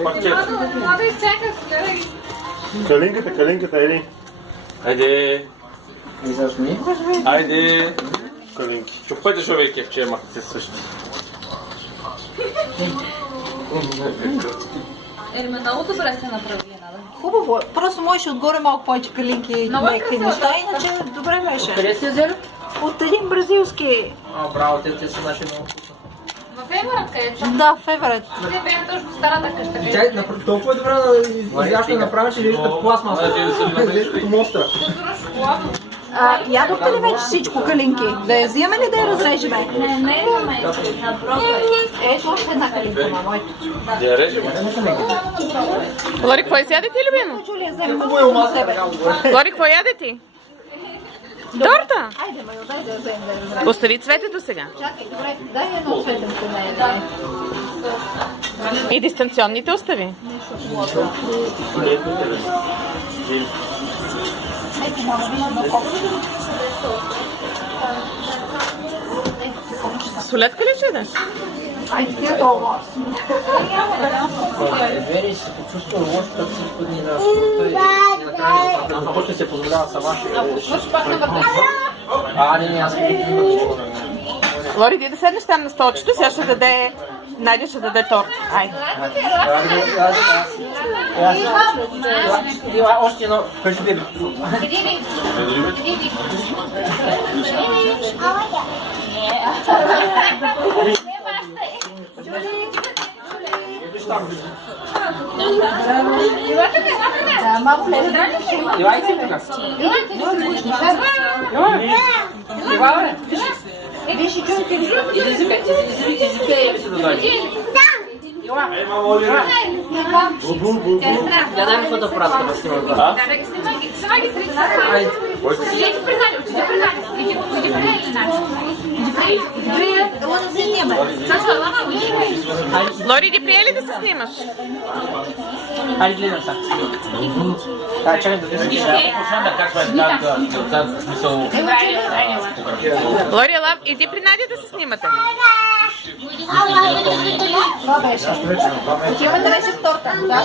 Мога да изчакаш, гледай. Калинката, ели. Хайде. Хайде. Калинки. Чупайте човек, че махате същи. Много добре се направи. Хубаво. Просто можеш отгоре малко повече калинки и мекли неща, иначе добре беше. Къде си я взели? От един бразилски. Браво, те са наши много вкусно. В Еверът където? Да, Феверет. Те бяха точно в старата къща. Тя толкова е добре да изяща направя, че вижда като пластмаса. Изглежда като мостра. Ядохте ли вече всичко калинки? Да я вземем ли да я разрежеме? Не, Ето още една калинка, мамо. Да я режем. Лори, какво изядете, любимо? Джулия, вземе хубаво на себе. Лори, какво ядете? Торта! Айде, майо, дай да я вземем да я разрежем. Остави цветето сега. Чакай, добре, дай едно цветенко на една. И дистанционните остави. Ето, мама, виж едно колко. Солетка ли ще ядеш? Айде, ти е долу. Вери се почувства лошо, като си подни на шкурта и накрая започне се позволява сама. Не, аз Лори, ти да седнеш там на столчето, сега ще даде... Надя ще даде торт. Айде. Още едно. Кажи бе. Да, малко лесно. Илай си тук. Илай, Виж и чуйте ли? излизай, се да дойде. Я дай ми фотоапарата да снимам. Снимай ги с лица. Иди признай, иди признай. Лори, ти прие ли да се снимаш? Хайде, гледам сега. Чакай да те Почна да качва смисъл. Лори, ела, иди при Надя да се снимате. Това беше. Отиваме да режем торта, да?